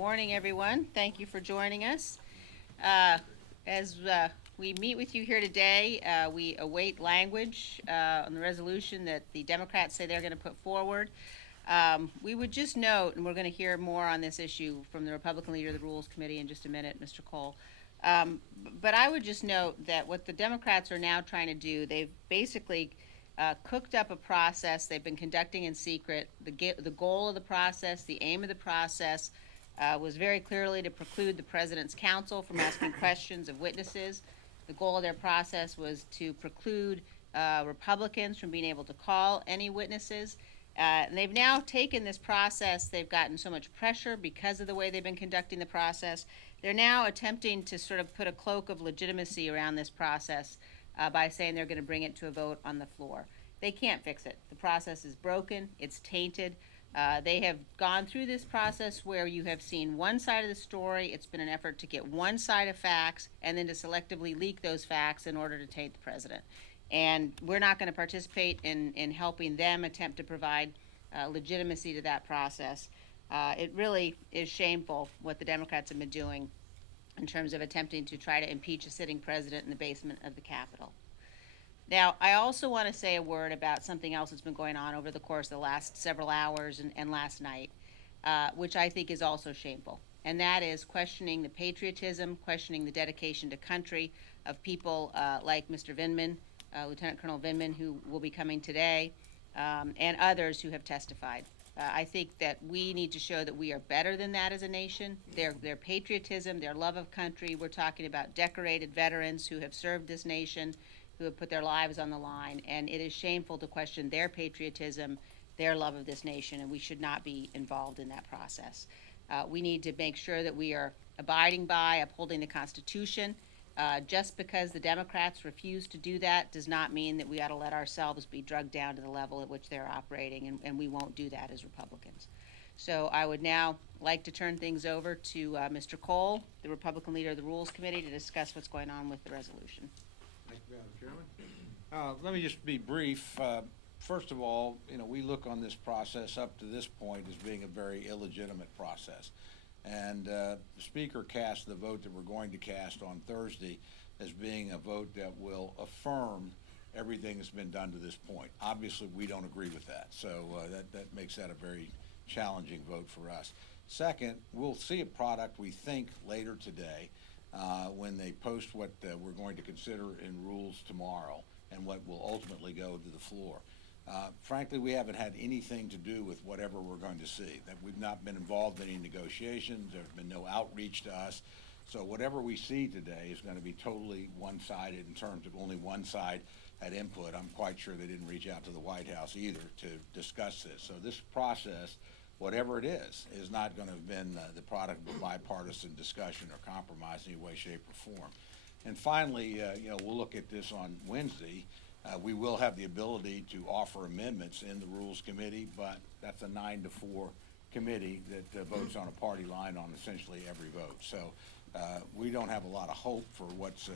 morning, everyone. Thank you for joining us. As we meet with you here today, we await language on the resolution that the Democrats say they're going to put forward. We would just note, and we're going to hear more on this issue from the Republican leader of the Rules Committee in just a minute, Mr. Cole. But I would just note that what the Democrats are now trying to do, they've basically cooked up a process they've been conducting in secret. The goal of the process, the aim of the process was very clearly to preclude the president's counsel from asking questions of witnesses. The goal of their process was to preclude Republicans from being able to call any witnesses. And they've now taken this process, they've gotten so much pressure because of the way they've been conducting the process. They're now attempting to sort of put a cloak of legitimacy around this process by saying they're going to bring it to a vote on the floor. They can't fix it. The process is broken, it's tainted. They have gone through this process where you have seen one side of the story. It's been an effort to get one side of facts and then to selectively leak those facts in order to taint the president. And we're not going to participate in helping them attempt to provide legitimacy to that process. It really is shameful what the Democrats have been doing in terms of attempting to try to impeach a sitting president in the basement of the Capitol. Now, I also want to say a word about something else that's been going on over the course of the last several hours and last night, which I think is also shameful. And that is questioning the patriotism, questioning the dedication to country of people like Mr. Vindman, Lieutenant Colonel Vindman, who will be coming today, and others who have testified. I think that we need to show that we are better than that as a nation. Their patriotism, their love of country. We're talking about decorated veterans who have served this nation, who have put their lives on the line, and it is shameful to question their patriotism, their love of this nation, and we should not be involved in that process. We need to make sure that we are abiding by, upholding the Constitution. Just because the Democrats refuse to do that does not mean that we ought to let ourselves be drugged down to the level at which they're operating, and we won't do that as Republicans. So I would now like to turn things over to Mr. Cole, the Republican leader of the Rules Committee, to discuss what's going on with the resolution. Thank you, Madam Chairman. Let me just be brief. First of all, we look on this process up to this point as being a very illegitimate process. And the Speaker cast the vote that we're going to cast on Thursday as being a vote that will affirm everything that's been done to this point. Obviously, we don't agree with that, so that makes that a very challenging vote for us. Second, we'll see a product, we think, later today when they post what we're going to consider in rules tomorrow and what will ultimately go to the floor. Frankly, we haven't had anything to do with whatever we're going to see. That we've not been involved in any negotiations. There's been no outreach to us. So whatever we see today is going to be totally one-sided in terms of only one side had input. I'm quite sure they didn't reach out to the White House either to discuss this. So this process, whatever it is not going to have been the product of a bipartisan discussion or compromise in any way, shape, or form. And finally, we'll look at this on Wednesday. We will have the ability to offer amendments in the Rules Committee, but that's a 9-4 committee that votes on a party line on essentially every vote. So we don't have a lot of hope for what's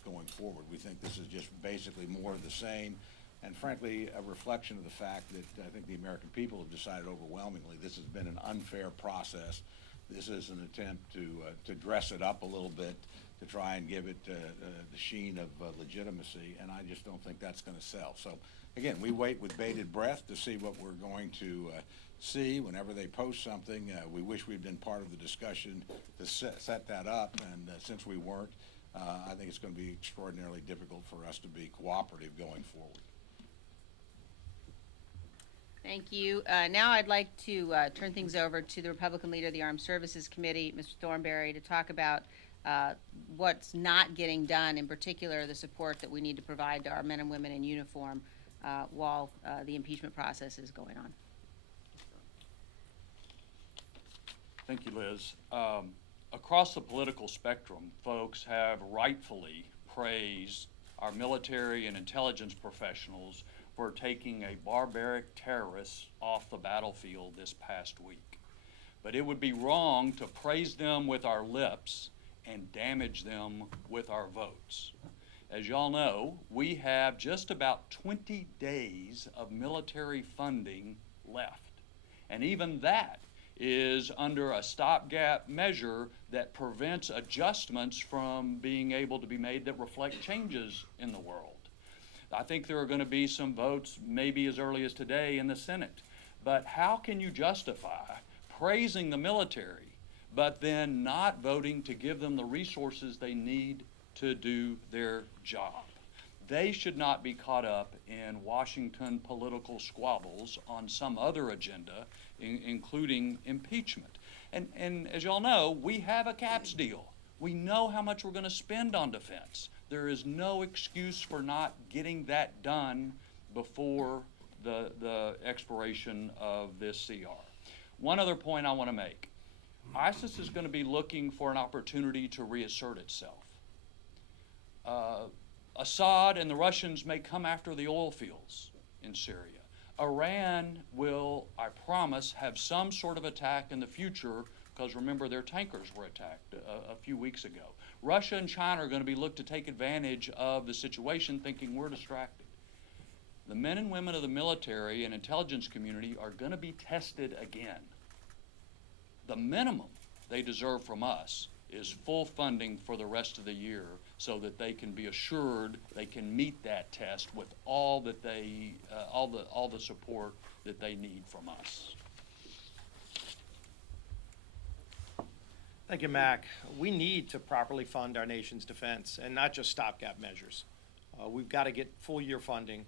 going forward. We think this is just basically more of the same, and frankly, a reflection of the fact that I think the American people have decided overwhelmingly this has been an unfair process. This is an attempt to dress it up a little bit, to try and give it the sheen of legitimacy, and I just don't think that's going to sell. So, again, we wait with bated breath to see what we're going to see whenever they post something. We wish we'd been part of the discussion to set that up, and since we weren't, I think it's going to be extraordinarily difficult for us to be cooperative going forward. Thank you. Now I'd like to turn things over to the Republican leader of the Armed Services Committee, Mr. Thornberry, to talk about what's not getting done, in particular the support that we need to provide to our men and women in uniform while the impeachment process is going on. Thank you, Liz. Across the political spectrum, folks have rightfully praised our military and intelligence professionals for taking a barbaric terrorist off the battlefield this past week. But it would be wrong to praise them with our lips and damage them with our votes. As y'all know, we have just about 20 days of military funding left. And even that is under a stopgap measure that prevents adjustments from being able to be made that reflect changes in the world. I think there are going to be some votes maybe as early as today in the Senate. But how can you justify praising the military but then not voting to give them the resources they need to do their job? They should not be caught up in Washington political squabbles on some other agenda, including impeachment. And as y'all know, we have a caps deal. We know how much we're going to spend on defense. There is no excuse for not getting that done before the expiration of this CR. One other point I want to make. ISIS is going to be looking for an opportunity to reassert itself. Assad and the Russians may come after the oil fields in Syria. Iran will, I promise, have some sort of attack in the future, because remember, their tankers were attacked a few weeks ago. Russia and China are going to be looked to take advantage of the situation, thinking we're distracted. The men and women of the military and intelligence community are going to be tested again. The minimum they deserve from us is full funding for the rest of the year so that they can be assured they can meet that test with all that they, all the support that they need from us. Thank you, Mac. We need to properly fund our nation's defense and not just stopgap measures. We've got to get full year funding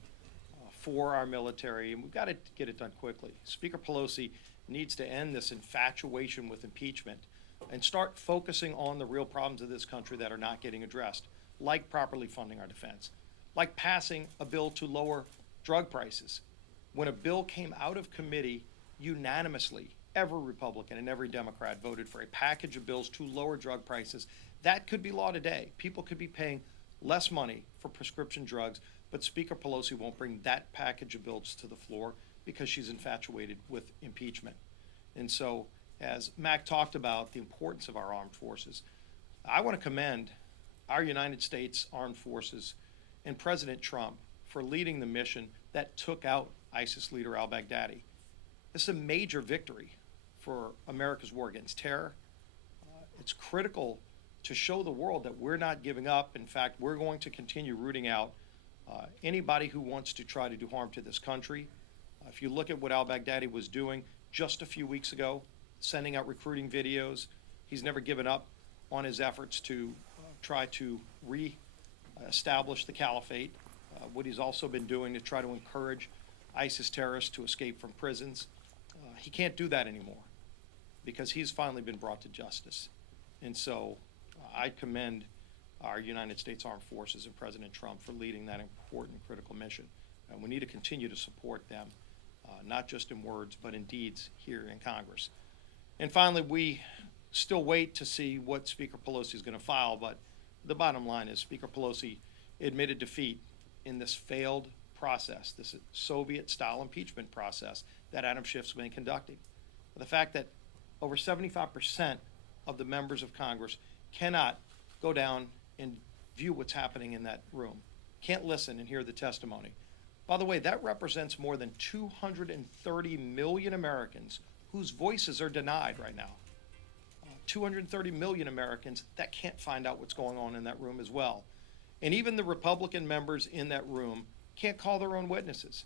for our military, and we've got to get it done quickly. Speaker Pelosi needs to end this infatuation with impeachment and start focusing on the real problems of this country that are not getting addressed, like properly funding our defense, like passing a bill to lower drug prices. When a bill came out of committee unanimously, every Republican and every Democrat voted for a package of bills to lower drug prices. That could be law today. People could be paying less money for prescription drugs, but Speaker Pelosi won't bring that package of bills to the floor because she's infatuated with impeachment. And so, as Mac talked about the importance of our armed forces, I want to commend our United States Armed Forces and President Trump for leading the mission that took out ISIS leader al-Baghdadi. This is a major victory for America's war against terror. It's critical to show the world that we're not giving up. In fact, we're going to continue rooting out anybody who wants to try to do harm to this country. If you look at what al-Baghdadi was doing just a few weeks ago, sending out recruiting videos, he's never given up on his efforts to try to re-establish the caliphate. What he's also been doing to try to encourage ISIS terrorists to escape from prisons. He can't do that anymore because he's finally been brought to justice. And so I commend our United States Armed Forces and President Trump for leading that important, critical mission. And we need to continue to support them, not just in words, but in deeds here in Congress. And finally, we still wait to see what Speaker Pelosi is going to file, but the bottom line is Speaker Pelosi admitted defeat in this failed process, this Soviet-style impeachment process that Adam Schiff's been conducting. The fact that over 75% of the members of Congress cannot go down and view what's happening in that room, can't listen and hear the testimony. By the way, that represents more than 230 million Americans whose voices are denied right now. 230 million Americans that can't find out what's going on in that room as well. And even the Republican members in that room can't call their own witnesses.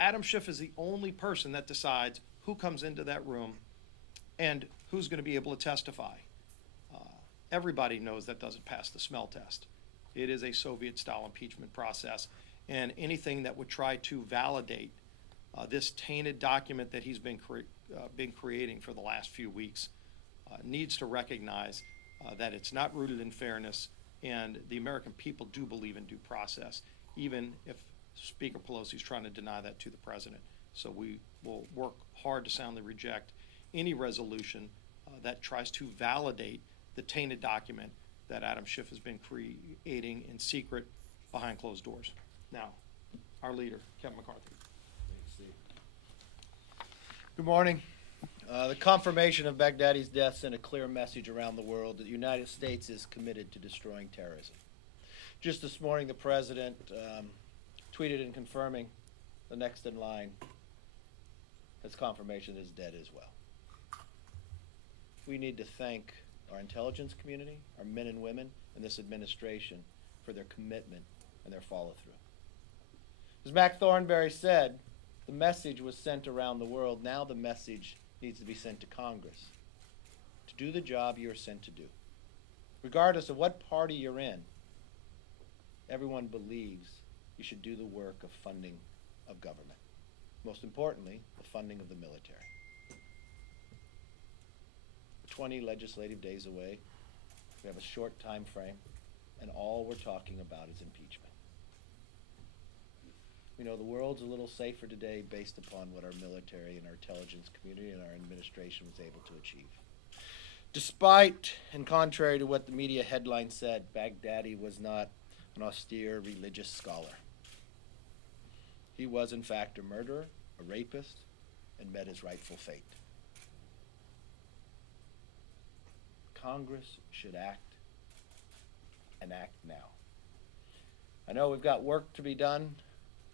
Adam Schiff is the only person that decides who comes into that room and who's going to be able to testify. Everybody knows that doesn't pass the smell test. It is a Soviet-style impeachment process, and anything that would try to validate this tainted document that he's been creating for the last few weeks needs to recognize that it's not rooted in fairness, and the American people do believe in due process, even if Speaker Pelosi is trying to deny that to the president. So we will work hard to soundly reject any resolution that tries to validate the tainted document that Adam Schiff has been creating in secret behind closed doors. Now, our leader, Kevin McCarthy. Good morning. The confirmation of Baghdadi's death sent a clear message around the world that the United States is committed to destroying terrorism. Just this morning, the president tweeted in confirming the next in line, his confirmation is dead as well. we need to thank our intelligence community, our men and women, and this administration for their commitment and their follow-through. As Mac Thornberry said, the message was sent around the world. Now the message needs to be sent to Congress to do the job you're sent to do. Regardless of what party you're in, everyone believes you should do the work of funding of government. Most importantly, the funding of the military. 20 legislative days away. We have a short time frame, and all we're talking about is impeachment. We know the world's a little safer today based upon what our military and our intelligence community and our administration was able to achieve. Despite and contrary to what the media headline said, Baghdadi was not an austere religious scholar. He was, in fact, a murderer, a rapist, and met his rightful fate. Congress should act, and act now. I know we've got work to be done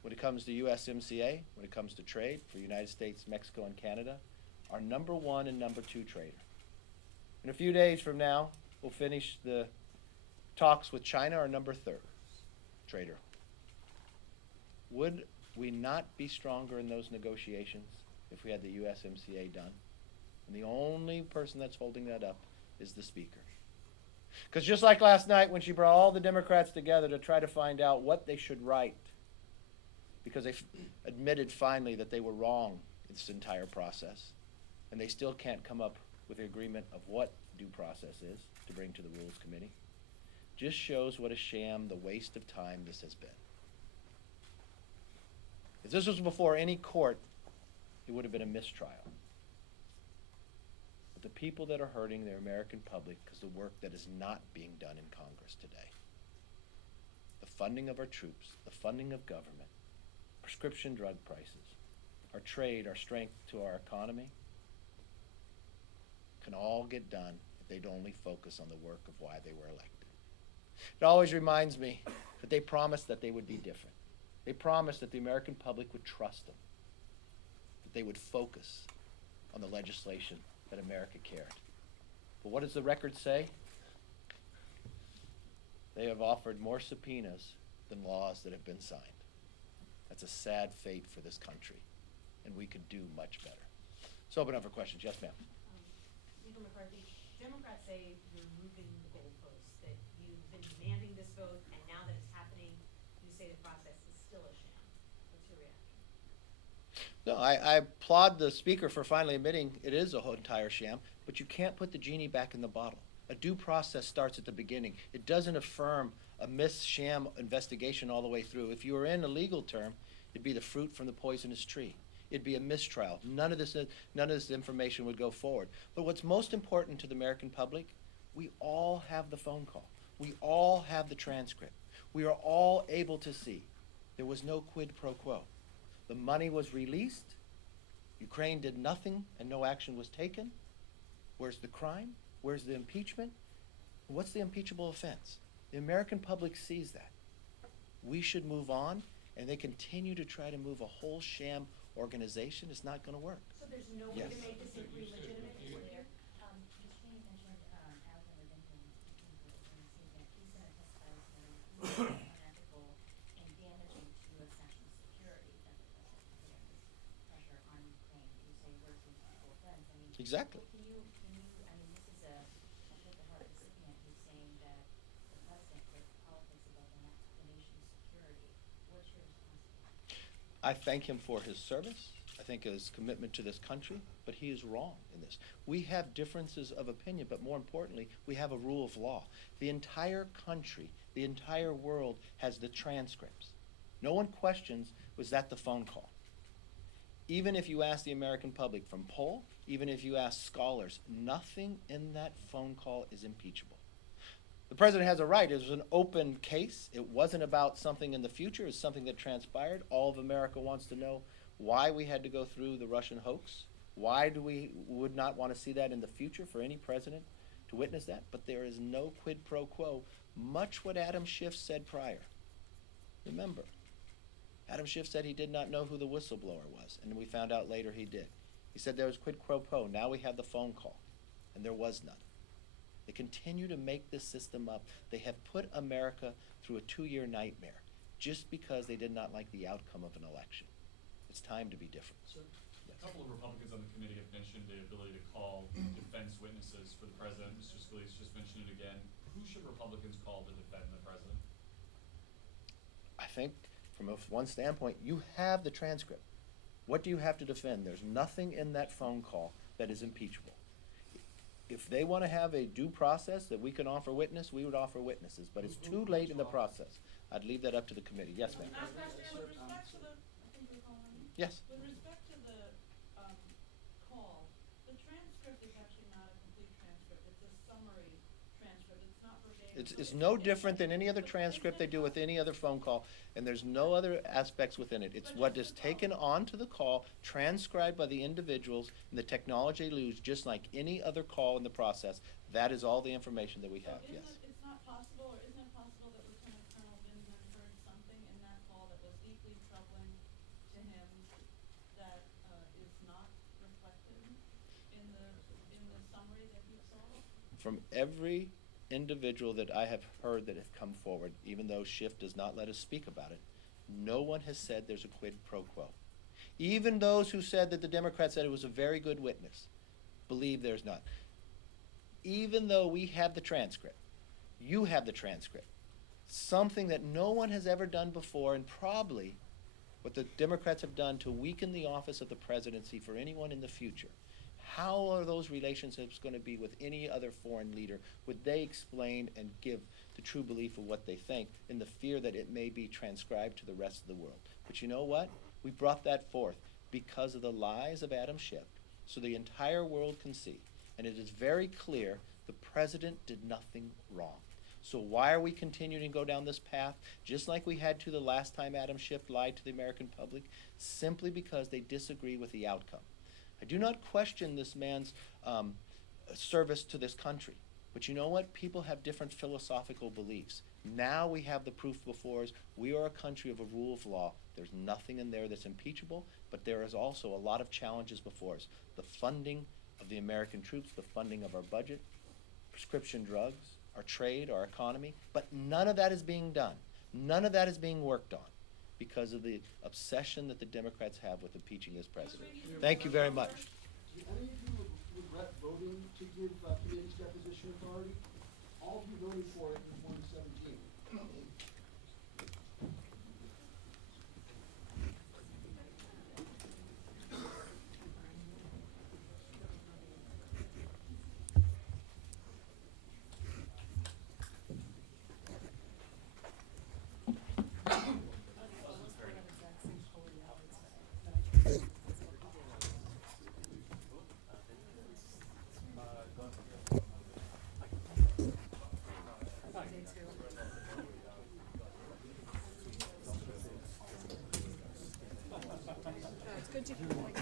when it comes to USMCA, when it comes to trade for the United States, Mexico, and Canada, our number 1 and number 2 trader. In a few days from now, we'll finish the talks with China, our number 3rd trader. Would we not be stronger in those negotiations if we had the USMCA done? And the only person that's holding that up is the Speaker. Because just like last night when she brought all the Democrats together to try to find out what they should write, because they admitted finally that they were wrong in this entire process, and they still can't come up with an agreement of what due process is to bring to the Rules Committee, just shows what a sham, the waste of time this has been. If this was before any court, it would have been a mistrial. But the people that are hurting their American public because the work that is not being done in Congress today, the funding of our troops, the funding of government, prescription drug prices, our trade, our strength to our economy, can all get done if they'd only focus on the work of why they were elected. It always reminds me that they promised that they would be different. They promised that the American public would trust them, that they would focus on the legislation that America cared. But what does the record say? They have offered more subpoenas than laws that have been signed. That's a sad fate for this country, and we could do much better. So open up for questions. Yes, ma'am. Speaker McCarthy, Democrats say you're moving the goalposts, that you've been demanding this vote, and now that it's happening, you say the process is still a sham. What's your reaction? No, I applaud the Speaker for finally admitting it is a whole entire sham, but you can't put the genie back in the bottle. A due process starts at the beginning. It doesn't affirm a sham investigation all the way through. If you were in a legal term, it'd be the fruit from the poisonous tree. It'd be a mistrial. None of this information would go forward. But what's most important to the American public, we all have the phone call. We all have the transcript. We are all able to see there was no quid pro quo. The money was released. Ukraine did nothing and no action was taken. Where's the crime? Where's the impeachment? What's the impeachable offense? The American public sees that. We should move on, and they continue to try to move a whole sham organization. It's not going to work. So there's no way Yes. to make this legitimate? Mr. Cheney mentioned Alexander Vinton, he's going to testify this morning, unethical and damaging to U.S. national security that the president put this pressure on Ukraine. You say words with equal offense. I mean, Exactly. can you, I mean, this is a hit the heart recipient who's saying that the president puts politics above the nation's security. What's your response to that? I thank him for his service. I think his commitment to this country, but he is wrong in this. We have differences of opinion, but more importantly, we have a rule of law. The entire country, the entire world has the transcripts. No one questions, was that the phone call? Even if you ask the American public from poll, even if you ask scholars, nothing in that phone call is impeachable. The president has a right. It was an open case. It wasn't about something in the future. It's something that transpired. All of America wants to know why we had to go through the Russian hoax. Why do we would not want to see that in the future for any president to witness that? But there is no quid pro quo, much what Adam Schiff said prior. Remember, Adam Schiff said he did not know who the whistleblower was, and we found out later he did. He said there was quid pro quo. Now we have the phone call. and there was none. They continue to make this system up. They have put America through a 2-year nightmare just because they did not like the outcome of an election. It's time to be different. Sir, a couple of Republicans on the committee have mentioned the ability to call defense witnesses for the president. Mr. Scalise just mentioned it again. Who should Republicans call to defend the president? I think from one standpoint, you have the transcript. What do you have to defend? There's nothing in that phone call that is impeachable. If they want to have a due process that we can offer witness, we would offer witnesses, but it's too late in the process. I'd leave that up to the committee. Yes, ma'am. Last question, with respect to the, I think you're calling me? Yes. With respect to the, call, the transcript is actually not a complete transcript, it's a summary transcript, it's not verbatim. It's no different than any other transcript they do with any other phone call, and there's no other aspects within it. It's what is taken onto the call, transcribed by the individuals, and the technology they use, just like any other call in the process. That is all the information that we have, yes. It's not possible, or isn't it possible that Lieutenant Colonel Vindman heard something in that call that was deeply troubling to him that, is not reflected in the summary that you saw? From every individual that I have heard that have come forward, even though Schiff does not let us speak about it, no one has said there's a quid pro quo. Even those who said that the Democrats said it was a very good witness, believe there's not. Even though we have the transcript, you have the transcript, something that no one has ever done before, and probably what the Democrats have done to weaken the office of the presidency for anyone in the future. How are those relationships going to be with any other foreign leader? Would they explain and give the true belief of what they think in the fear that it may be transcribed to the rest of the world? But you know what? We brought that forth because of the lies of Adam Schiff, so the entire world can see. And it is very clear the president did nothing wrong. So why are we continuing to go down this path, just like we had to the last time Adam Schiff lied to the American public? Simply because they disagree with the outcome. I do not question this man's service to this country. But you know what? People have different philosophical beliefs. Now we have the proof before us. We are a country of a rule of law. There's nothing in there that's impeachable, but there is also a lot of challenges before us. The funding of the American troops, the funding of our budget, prescription drugs, our trade, our economy, but none of that is being done. None of that is being worked on because of the obsession that the Democrats have with impeaching this president. Thank you very much. Do any of you regret voting to give committee's deposition authority? All of you voted for it in 2017. Good to hear.